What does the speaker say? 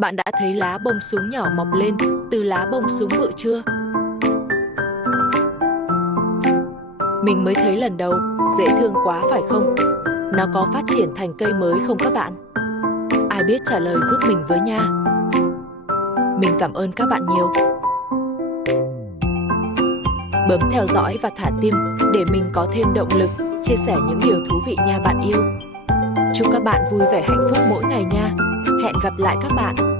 Bạn đã thấy lá bông súng nhỏ mọc lên từ lá bông súng bự chưa? Mình mới thấy lần đầu, dễ thương quá phải không? Nó có phát triển thành cây mới không các bạn? Ai biết trả lời giúp mình với nha. Mình cảm ơn các bạn nhiều. Bấm theo dõi và thả tim để mình có thêm động lực chia sẻ những điều thú vị nha bạn yêu. Chúc các bạn vui vẻ hạnh phúc mỗi ngày nha. Hẹn gặp lại các bạn.